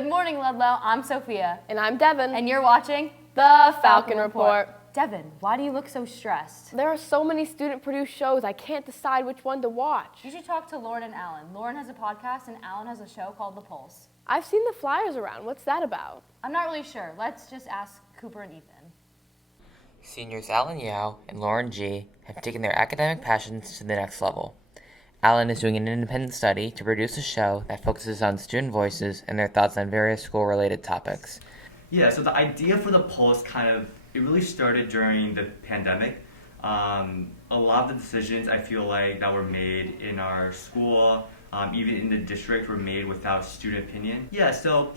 Good morning, Ludlow. I'm Sophia. And I'm Devin. And you're watching The Falcon Report. Devin, why do you look so stressed? There are so many student-produced shows, I can't decide which one to watch. You should talk to Lauren and Alan. Lauren has a podcast and Alan has a show called The Pulse. I've seen the flyers around. What's that about? I'm not really sure. Let's just ask Cooper and Ethan. Seniors Alan Yao and Lauren G have taken their academic passions to the next level. Alan is doing an independent study to produce a show that focuses on student voices and their thoughts on various school-related topics. Yeah, so the idea for The Pulse it really started during the pandemic. A lot of the decisions I feel like that were made in our school, even in the district, were made without student opinion. Yeah, so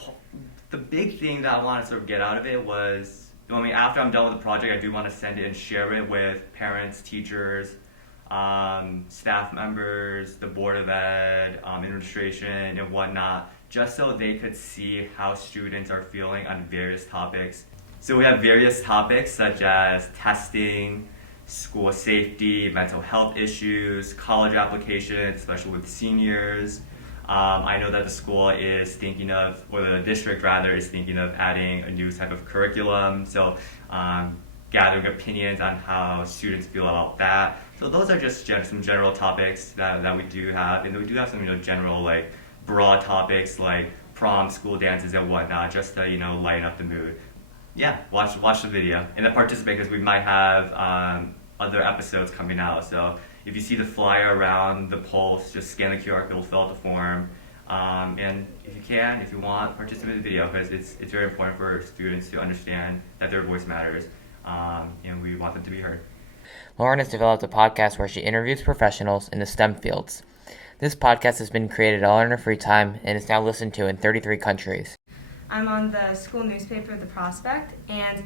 the big thing that I wanted to sort of get out of it was, after I'm done with the project, I do want to send it and share it with parents, teachers, staff members, the Board of Ed, administration, and whatnot, just so they could see how students are feeling on various topics. So we have various topics such as testing, school safety, mental health issues, college applications, especially with seniors. I know that the school is thinking of, or the district rather, is thinking of adding a new type of curriculum. So gathering opinions on how students feel about that. So those are just some general topics that we do have. And we do have some general broad topics like prom, school dances and whatnot, just to lighten up the mood. Yeah, watch the video and then participate, because we might have other episodes coming out. So if you see the flyer around The Pulse, just scan the QR code, fill out the form, and if you want, participate in the video, because it's very important for students to understand that their voice matters, and we want them to be heard. Lauren has developed a podcast where she interviews professionals in the STEM fields. This podcast has been created all in her free time and is now listened to in 33 countries. I'm on the school newspaper, The Prospect, and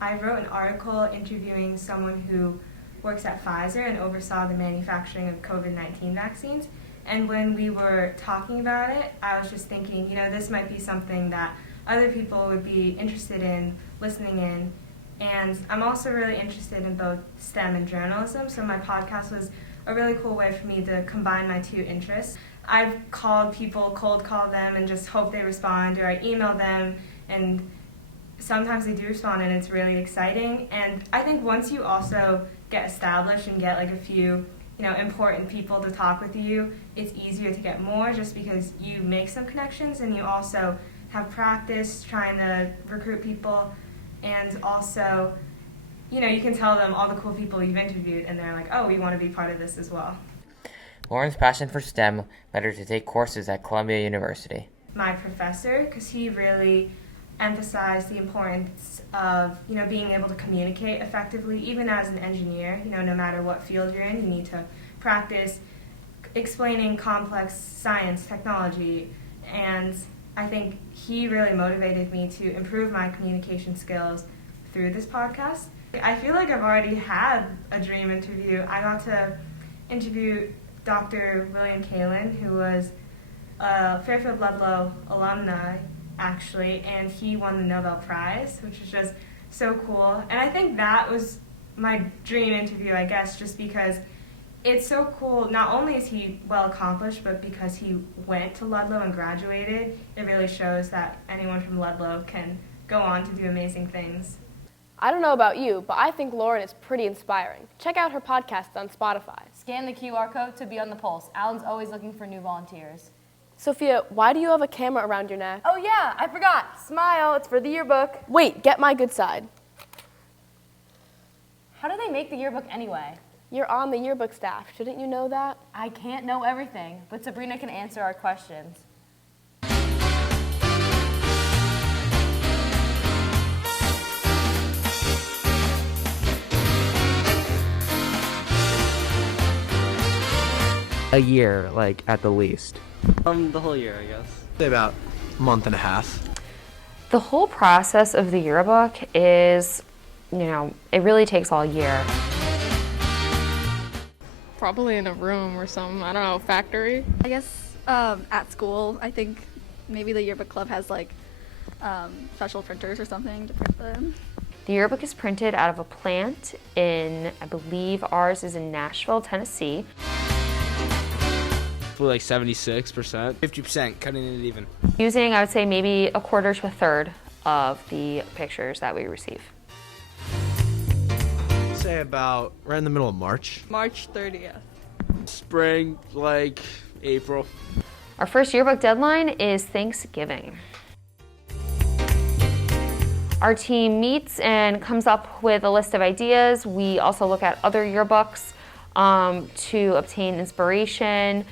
I wrote an article interviewing someone who works at Pfizer and oversaw the manufacturing of COVID-19 vaccines. And when we were talking about it, I was just thinking, this might be something that other people would be interested in listening in. And I'm also really interested in both STEM and journalism, so my podcast was a really cool way for me to combine my two interests. I've called people, cold called them, and just hope they respond, or I email them, and sometimes they do respond, and it's really exciting. And I think once you also get established and get a few, important people to talk with you, it's easier to get more, just because you make some connections and you also have practice trying to recruit people, and also, you can tell them all the cool people you've interviewed, and they're like, oh, we want to be part of this as well. Lauren's passion for STEM led her to take courses at Columbia University. My professor, because he really emphasized the importance of, being able to communicate effectively, even as an engineer. No matter what field you're in, you need to practice explaining complex science, technology, and I think he really motivated me to improve my communication skills through this podcast. I feel like I've already had a dream interview. I got to interview Dr. William Kalin, who was a Fairfield Ludlow alumni, actually, and he won the Nobel Prize, which is just so cool. And I think that was my dream interview, I guess, just because it's so cool. Not only is he well accomplished, but because he went to Ludlow and graduated, it really shows that anyone from Ludlow can go on to do amazing things. I don't know about you, but I think Lauren is pretty inspiring. Check out her podcast on Spotify. Scan the QR code to be on The Pulse. Alan's always looking for new volunteers. Sophia, why do you have a camera around your neck? Oh yeah, I forgot. Smile, it's for the yearbook. Wait, get my good side. How do they make the yearbook anyway? You're on the yearbook staff. Shouldn't you know that? I can't know everything, but Sabrina can answer our questions. A year, at the least. The whole year, I guess. Say about a month and a half. The whole process of the yearbook is, it really takes all year. Probably in a room or some, I don't know, factory. I guess at school, I think maybe the yearbook club has special printers or something to print them. The yearbook is printed out of a plant in, I believe ours is in Nashville, Tennessee. Hopefully like 76%. 50%, cutting it even. Using, I would say, maybe a quarter to a third of the pictures that we receive. Say about right in the middle of March. March 30th. Spring, like April. Our first yearbook deadline is Thanksgiving. Our team meets and comes up with a list of ideas. We also look at other yearbooks to obtain inspiration.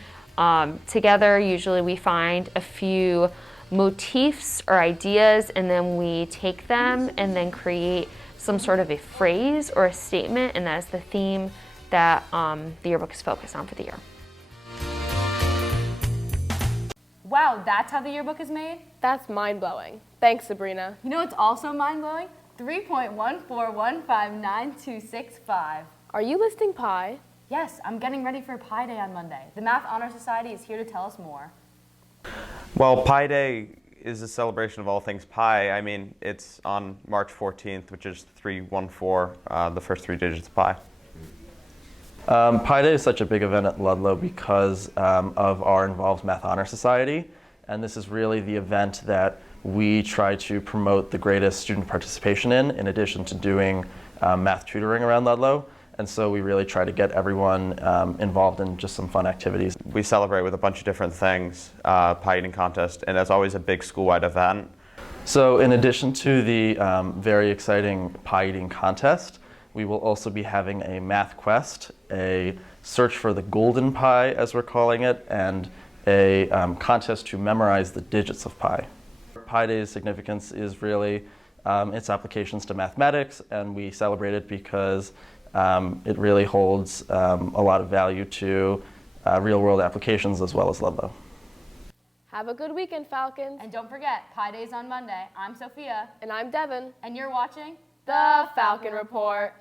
Together, usually we find a few motifs or ideas, and then we take them and then create some sort of a phrase or a statement, and that is the theme that the yearbook is focused on for the year. Wow, that's how the yearbook is made? That's mind-blowing. Thanks, Sabrina. You know what's also mind-blowing? 3.1415925. Are you listing pi? Yes, I'm getting ready for Pi Day on Monday. The Math Honor Society is here to tell us more. Well, Pi Day is a celebration of all things pi. I mean, it's on March 14th, which is 314, the first 3 digits of pi. Pi Day is such a big event at Ludlow because of our Involved Math Honor Society, and this is really the event that we try to promote the greatest student participation in addition to doing math tutoring around Ludlow. And so we really try to get everyone involved in just some fun activities. We celebrate with a bunch of different things, pie eating contest, and it's always a big school-wide event. So in addition to the very exciting pie eating contest, we will also be having a math quest, a search for the golden pi, as we're calling it, and a contest to memorize the digits of pi. Pi Day's significance is really its applications to mathematics, and we celebrate it because it really holds a lot of value to real-world applications as well as Ludlow. Have a good weekend, Falcons. And don't forget, Pi Day's on Monday. I'm Sophia. And I'm Devin. And you're watching The Falcon Report.